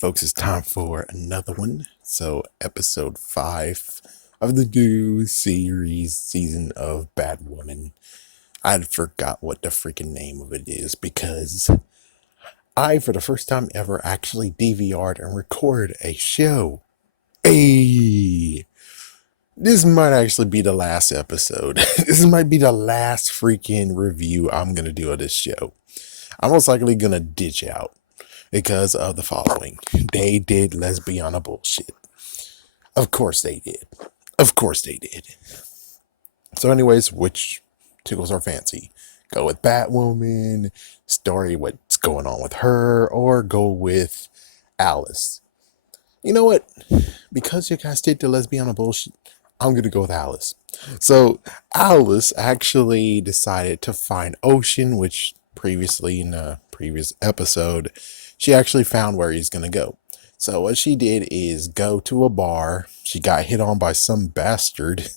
folks, it's time for another one. So, episode 5 of the new series season of Batwoman. I forgot what the freaking name of it is because I, for the first time ever, actually DVR'd and recorded a show. Hey! This might actually be the last episode. This might be the last freaking review I'm going to do of this show. I'm most likely going to ditch out because of the following. They did lesbiana bullshit. Of course they did. Of course they did. So anyways, which tickles our fancy? Go with Batwoman, story what's going on with her, or go with Alice. You know what? Because you guys did the lesbiana bullshit, I'm going to go with Alice. So Alice actually decided to find Ocean, which previously in a previous episode, she actually found where he's going to go. So what she did is go to a bar. She got hit on by some bastard,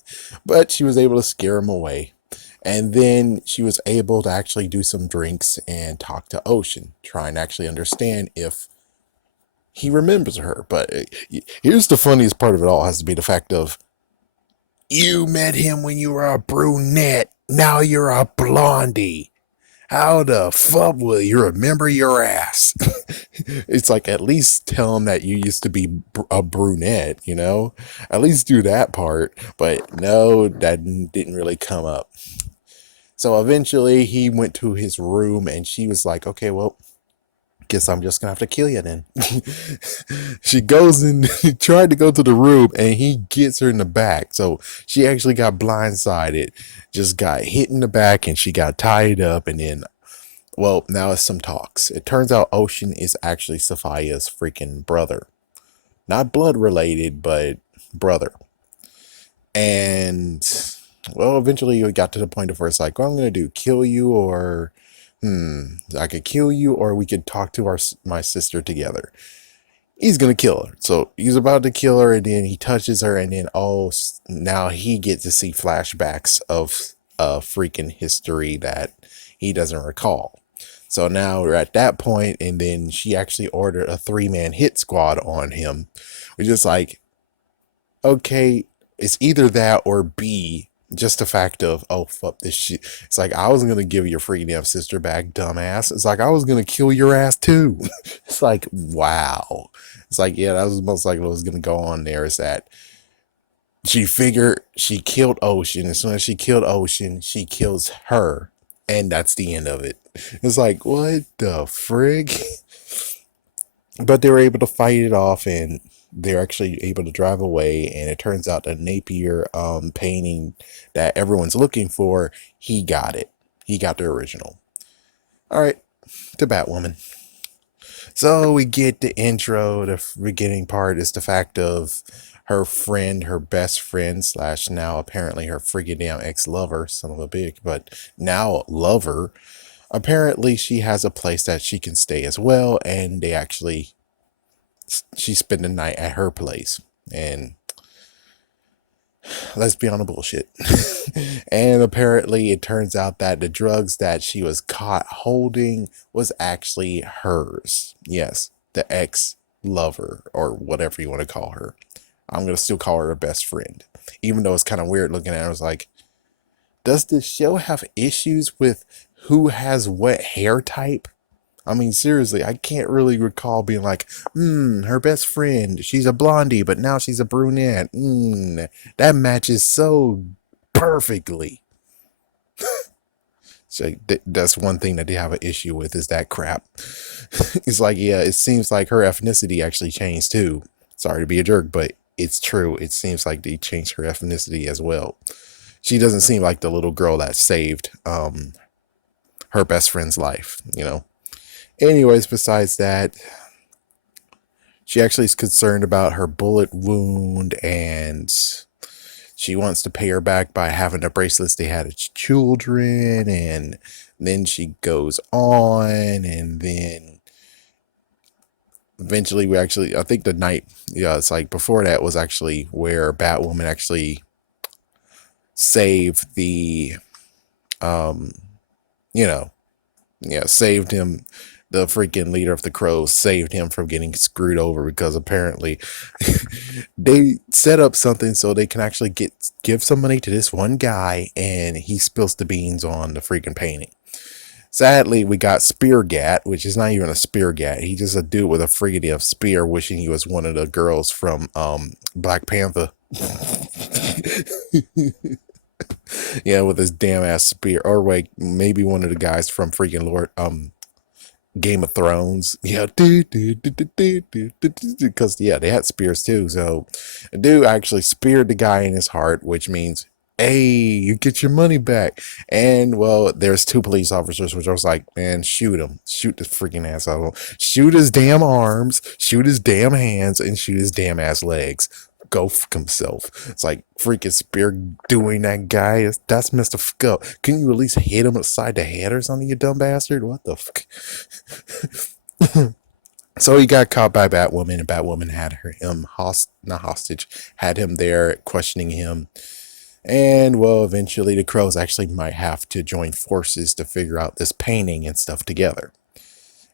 but she was able to scare him away. And then she was able to actually do some drinks and talk to Ocean, try and actually understand if he remembers her. But here's the funniest part of it all has to be the fact of, you met him when you were a brunette. Now you're a blondie. How the fuck will you remember your ass? It's like, at least tell him that you used to be a brunette, you know? At least do that part. But no, that didn't really come up. So eventually he went to his room and she was like, okay, well, guess I'm just gonna have to kill you then. She goes in, tried to go to the room, and he gets her in the back. So she actually got blindsided, just got hit in the back, and she got tied up. And then, well, now it's some talks. It turns out Ocean is actually Sophia's freaking brother, not blood related, but brother. And well, eventually it got to the point of where it's like, what I'm gonna do, kill you, or I could kill you, or we could talk to my sister together. He's gonna kill her. So he's about to kill her, and then he touches her, and then now he gets to see flashbacks of a freaking history that he doesn't recall. So now we're at that point, and then she actually ordered a 3-man hit squad on him. We're just like, okay, it's either that or B, just the fact of, oh, fuck this shit. It's like, I wasn't going to give your freaking damn sister back, dumbass. It's like, I was going to kill your ass too. It's like, wow. It's like, yeah, that was most likely what was going to go on there, is that she figured she killed Ocean. As soon as she killed Ocean, she kills her. And that's the end of it. It's like, what the frig? But they were able to fight it off, and they're actually able to drive away. And it turns out the Napier painting that everyone's looking for, he got it. He got the original. All right, to Batwoman. So we get the intro. The beginning part is the fact of her friend, her best friend, slash now apparently her friggin' damn ex-lover, son of a bitch, but now lover. Apparently she has a place that she can stay as well, and she spent the night at her place. And let's be on the bullshit. And apparently it turns out that the drugs that she was caught holding was actually hers. Yes, the ex-lover, or whatever you want to call her. I'm going to still call her a best friend. Even though it's kind of weird looking at her. I was like, does this show have issues with who has what hair type? I mean, seriously, I can't really recall being like, her best friend, she's a blondie, but now she's a brunette. That matches so perfectly. So that's one thing that they have an issue with, is that crap. It's like, yeah, it seems like her ethnicity actually changed too. Sorry to be a jerk, but it's true. It seems like they changed her ethnicity as well. She doesn't seem like the little girl that saved her best friend's life, you know. Anyways, besides that, she actually is concerned about her bullet wound, and she wants to pay her back by having the bracelets they had as children. And then she goes on, and then eventually I think the night, it's like before that was actually where Batwoman actually saved the, saved him, the freaking leader of the Crows saved him from getting screwed over because apparently they set up something so they can actually give some money to this one guy, and he spills the beans on the freaking painting. Sadly, we got Speargat, which is not even a Speargat. He's just a dude with a friggin' spear, wishing he was one of the girls from Black Panther. Yeah, with his damn ass spear. Or wait, maybe one of the guys from freaking Lord Game of Thrones. Yeah, because yeah, they had spears too. So the dude actually speared the guy in his heart, which means, hey, you get your money back. And well, there's two police officers, which I was like, man, shoot him, shoot this freaking ass out of him, shoot his damn arms, shoot his damn hands, and shoot his damn ass legs. Go fuck himself. It's like freaking spear doing that guy. That's Mr. Fuck up. Can you at least hit him upside the head or something, you dumb bastard? What the fuck? So he got caught by Batwoman, and Batwoman had him not hostage, had him there questioning him. And well, eventually the Crows actually might have to join forces to figure out this painting and stuff together.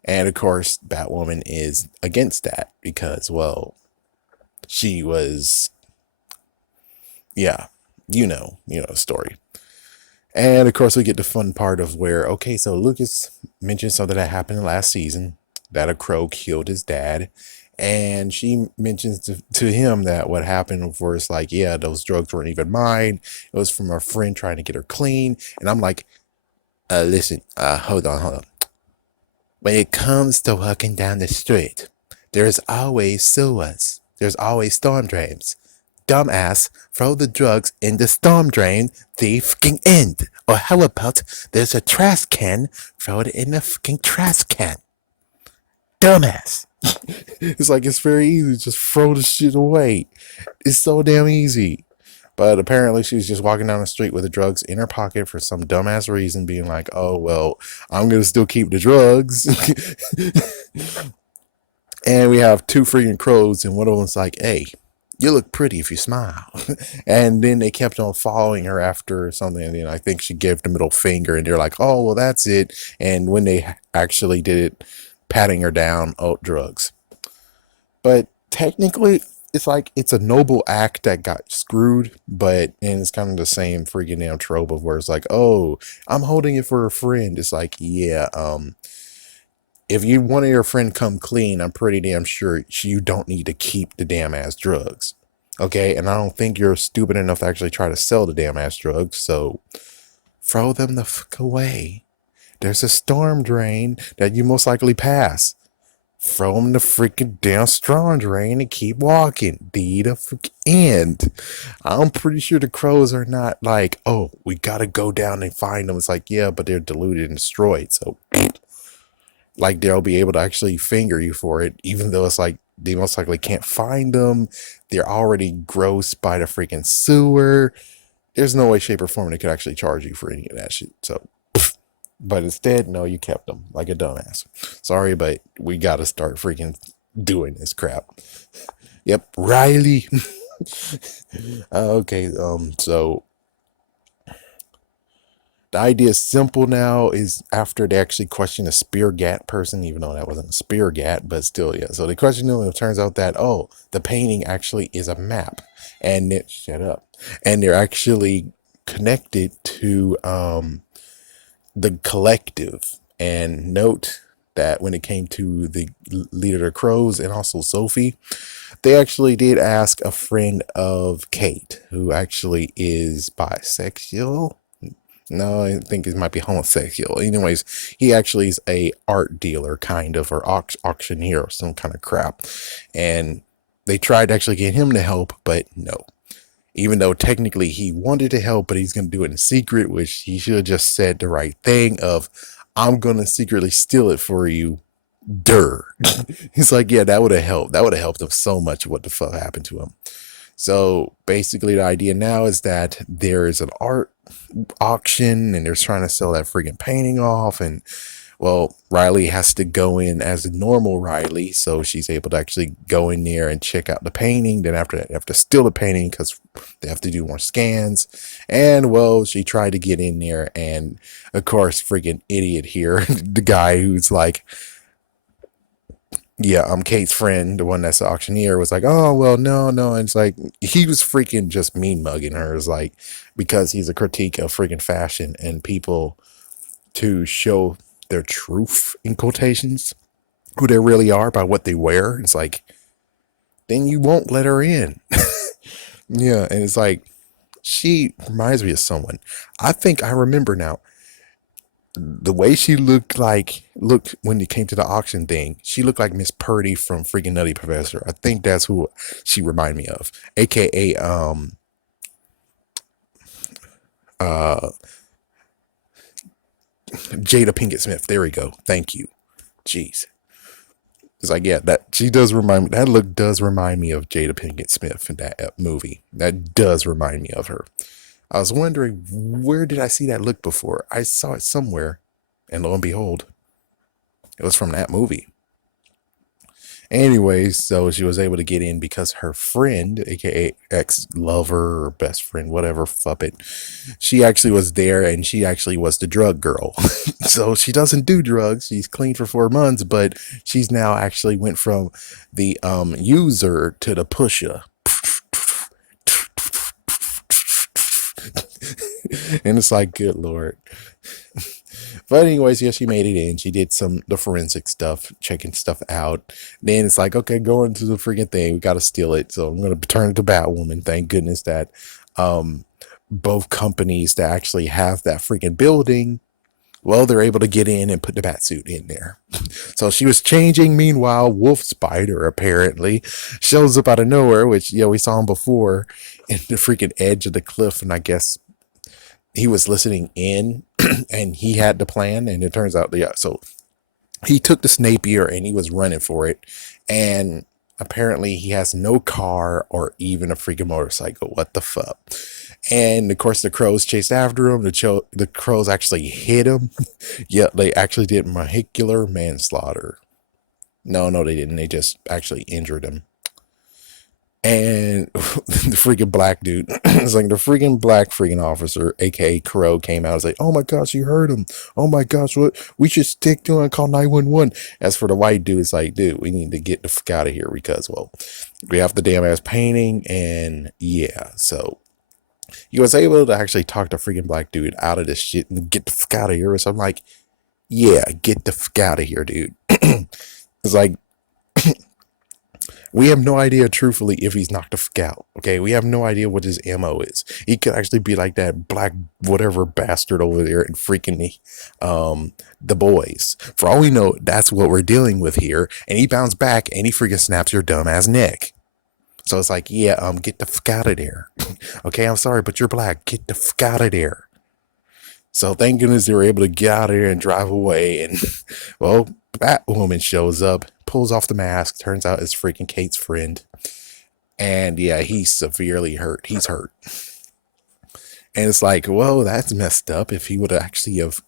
And of course, Batwoman is against that because, well, she was, yeah, you know the story. And of course, we get the fun part of where, okay, so Lucas mentioned something that happened last season, that a crow killed his dad. And she mentions to him that what happened was like, yeah, those drugs weren't even mine. It was from a friend trying to get her clean. And I'm like, listen, hold on. When it comes to walking down the street, there's always sewers. There's always storm drains. Dumbass, throw the drugs in the storm drain, the fucking end. Or how about there's a trash can, throw it in the fucking trash can. Dumbass. It's like, it's very easy, just throw the shit away. It's so damn easy. But apparently she was just walking down the street with the drugs in her pocket for some dumbass reason, being like, oh, well, I'm going to still keep the drugs. And we have two freaking crows, and one of them's like, hey, you look pretty if you smile. And then they kept on following her after something, and then I think she gave the middle finger, and they're like, oh, well, that's it. And when they actually did it, patting her down, oh, drugs. But technically, it's like, it's a noble act that got screwed, and it's kind of the same freaking damn trope of where it's like, oh, I'm holding it for a friend. It's like, yeah, if you want your friend come clean, I'm pretty damn sure you don't need to keep the damn ass drugs. Okay, and I don't think you're stupid enough to actually try to sell the damn ass drugs, so throw them the fuck away. There's a storm drain that you most likely pass. Throw them the freaking damn storm drain and keep walking. The freaking end. I'm pretty sure the crows are not like, oh, we gotta go down and find them. It's like, yeah, but they're diluted and destroyed, so like they'll be able to actually finger you for it, even though it's like they most likely can't find them. They're already gross by the freaking sewer. There's no way, shape, or form they could actually charge you for any of that shit. So, but instead, no, you kept them like a dumbass. Sorry, but we gotta start freaking doing this crap. Yep, Rylee. Okay, so the idea is simple now. Is after they actually question a Speargat person, even though that wasn't a Speargat, but still, yeah. So they question them, and it turns out that, oh, the painting actually is a map, and it shut up, and they're actually connected to the collective. And note that when it came to the leader of the Crows and also Sophie, they actually did ask a friend of Kate, who actually is bisexual. No, I think it might be homosexual. Anyways, he actually is a art dealer, kind of, or auctioneer or some kind of crap. And they tried to actually get him to help, but no. Even though technically he wanted to help, but he's going to do it in secret, which he should have just said the right thing of, I'm going to secretly steal it for you. Durr. He's like, yeah, that would have helped. That would have helped him so much. What the fuck happened to him? So basically the idea now is that there is an art auction and they're trying to sell that freaking painting off, and well, Rylee has to go in as a normal Rylee, so she's able to actually go in there and check out the painting. Then after that, they have to steal the painting because they have to do more scans. And well, she tried to get in there, and of course, freaking idiot here, the guy who's like, Yeah, Kate's friend, the one that's the auctioneer, was like, oh, well, no, no. And it's like, he was freaking just mean mugging her. It's like, because he's a critique of freaking fashion and people to show their truth in quotations, who they really are by what they wear. It's like, then you won't let her in. Yeah. And it's like, she reminds me of someone. I think I remember now. The way she looked when it came to the auction thing, she looked like Miss Purdy from freaking Nutty Professor. I think that's who she reminded me of, aka uh Jada Pinkett Smith. There we go. Thank you. Jeez. It's like, yeah, that she does remind me. That look does remind me of Jada Pinkett Smith in that movie. That does remind me of her. I was wondering, where did I see that look before? I saw it somewhere, and lo and behold, it was from that movie. Anyway, so she was able to get in because her friend, aka ex-lover or best friend, whatever, fuppet, she actually was there, and she actually was the drug girl. So she doesn't do drugs. She's clean for 4 months, but she's now actually went from the user to the pusher. And it's like, good Lord. But anyways, yeah, she made it in. She did the forensic stuff, checking stuff out. Then it's like, okay, go into the freaking thing. We got to steal it. So I'm going to turn it to Batwoman. Thank goodness that both companies that actually have that freaking building, well, they're able to get in and put the Batsuit in there. So she was changing. Meanwhile, Wolf Spider apparently shows up out of nowhere, which, yeah, we saw him before in the freaking edge of the cliff. And I guess he was listening in and he had the plan, and it turns out, yeah, so he took the Napier and he was running for it, and apparently he has no car or even a freaking motorcycle. What the fuck? And of course the crows chased after him. The crows actually hit him. Yeah, they actually did vehicular manslaughter. No, they didn't. They just actually injured him. And the freaking black dude, it's like the freaking black freaking officer, aka Crow, came out and was like, oh my gosh, you heard him. Oh my gosh, what? We should stick to it and call 911. As for the white dude, it's like, dude, we need to get the fuck out of here because, well, we have the damn ass painting. And yeah, so he was able to actually talk the freaking black dude out of this shit and get the fuck out of here. So I'm like, yeah, get the fuck out of here, dude. It's like, we have no idea, truthfully, if he's knocked the fuck out. Okay, we have no idea what his MO is. He could actually be like that black whatever bastard over there and freaking the boys. For all we know, that's what we're dealing with here. And he bounced back and he freaking snaps your dumb ass neck. So it's like, yeah, get the fuck out of there. Okay, I'm sorry, but you're black. Get the fuck out of there. So thank goodness they were able to get out of there and drive away. And well, Batwoman shows up, pulls off the mask. Turns out it's freaking Kate's friend. And yeah, he's severely hurt. He's hurt. And it's like, whoa, that's messed up. If he would actually have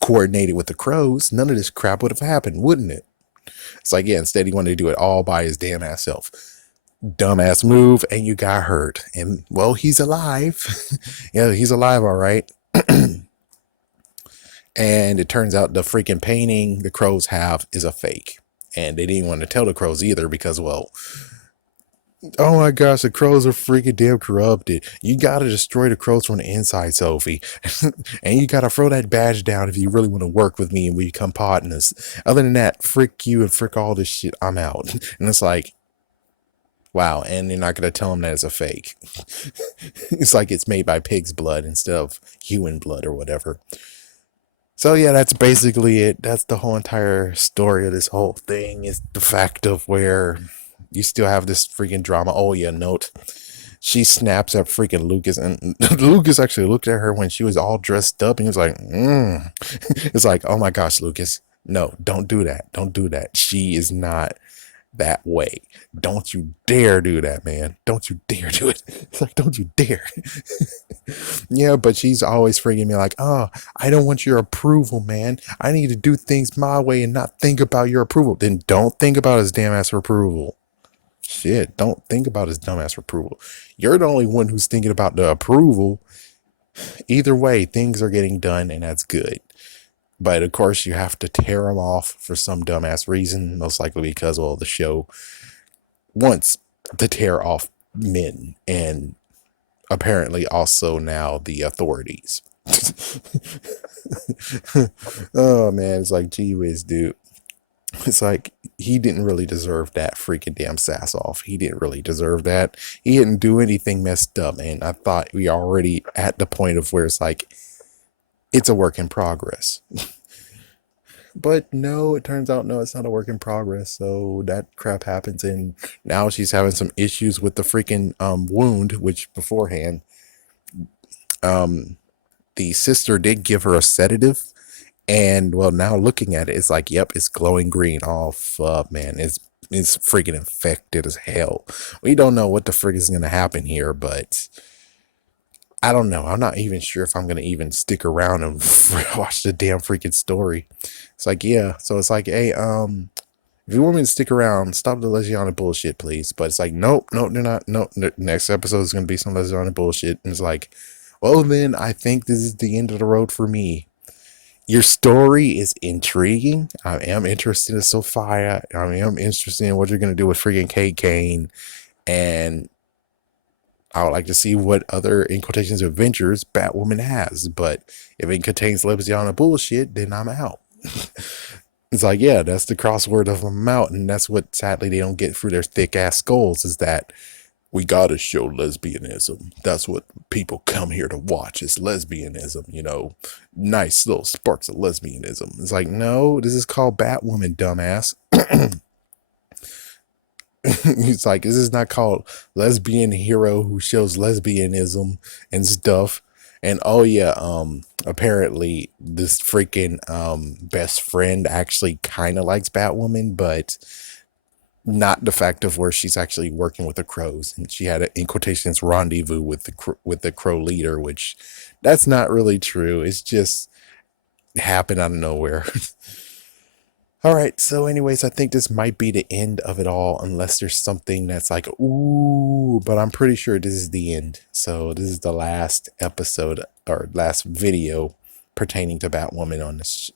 coordinated with the crows, none of this crap would have happened, wouldn't it? It's like, yeah, instead he wanted to do it all by his damn ass self. Dumbass move, and you got hurt. And well, he's alive. Yeah, he's alive, all right. And it turns out the freaking painting the crows have is a fake. And they didn't want to tell the crows either because, well, oh my gosh, the crows are freaking damn corrupted. You gotta destroy the crows from the inside, Sophie. And you gotta throw that badge down if you really want to work with me and we become partners. Other than that, frick you and frick all this shit, I'm out. And it's like, wow, and you're not gonna tell them that it's a fake. It's like it's made by pig's blood instead of human blood or whatever. So yeah, that's basically it. That's the whole entire story of this whole thing, is the fact of where you still have this freaking drama. Oh yeah, note. She snaps at freaking Lucas, and Lucas actually looked at her when she was all dressed up and he was like, It's like, oh my gosh, Lucas, no, don't do that. Don't do that. She is not that way. Don't you dare do that, man. Don't you dare do it. It's like, don't you dare. Yeah, but she's always freaking me like, oh, I don't want your approval, man. I need to do things my way and not think about your approval. Then don't think about his damn ass approval. Shit, don't think about his dumb ass approval. You're the only one who's thinking about the approval. Either way, things are getting done, and that's good. But of course, you have to tear them off for some dumbass reason, most likely because, well, the show wants to tear off men and apparently also now the authorities. Oh man, it's like, gee whiz, dude. It's like he didn't really deserve that freaking damn sass off. He didn't really deserve that. He didn't do anything messed up, and I thought we already at the point of where it's like it's a work in progress. But no, it turns out no, it's not a work in progress. So that crap happens, and now she's having some issues with the freaking wound, which beforehand the sister did give her a sedative. And well, now looking at it, it's like, yep, it's glowing green. Oh fuck, man, it's freaking infected as hell. We don't know what the frick is gonna happen here, but I don't know. I'm not even sure if I'm gonna even stick around and watch the damn freaking story. It's like, yeah. So it's like, hey, if you want me to stick around, stop the Legiana bullshit, please. But it's like, nope, nope, they're not. Nope, next episode is gonna be some Legiana bullshit, and it's like, well, then I think this is the end of the road for me. Your story is intriguing. I am interested in Sophia. I am interested in what you're going to do with freaking Kate Kane. And I would like to see what other, in quotations, adventures Batwoman has. But if it contains Leziana bullshit, then I'm out. It's like, yeah, that's the crossword of I'm out. And that's what, sadly, they don't get through their thick-ass skulls, is that we gotta show lesbianism. That's what people come here to watch, is lesbianism, you know, nice little sparks of lesbianism. It's like, no, this is called Batwoman, dumbass. It's like, this is not called lesbian hero who shows lesbianism and stuff. And oh yeah, apparently this freaking best friend actually kind of likes Batwoman, but not the fact of where she's actually working with the crows, and she had an, in quotations, rendezvous with the crow leader, which that's not really true. It's just happened out of nowhere. All right, so anyways, I think this might be the end of it all, unless there's something that's like, ooh, but I'm pretty sure this is the end. So this is the last episode or last video pertaining to Batwoman on this.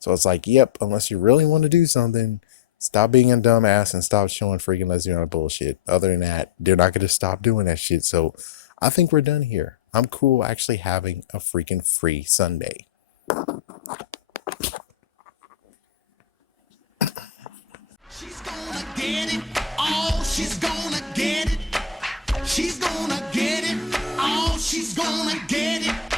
So it's like, yep, unless you really want to do something, stop being a dumbass and stop showing freaking lesbian bullshit. Other than that, they're not going to stop doing that shit. So I think we're done here. I'm cool actually having a freaking free Sunday. She's gonna get it. Oh, she's gonna get it. She's gonna get it. Oh, she's gonna get it.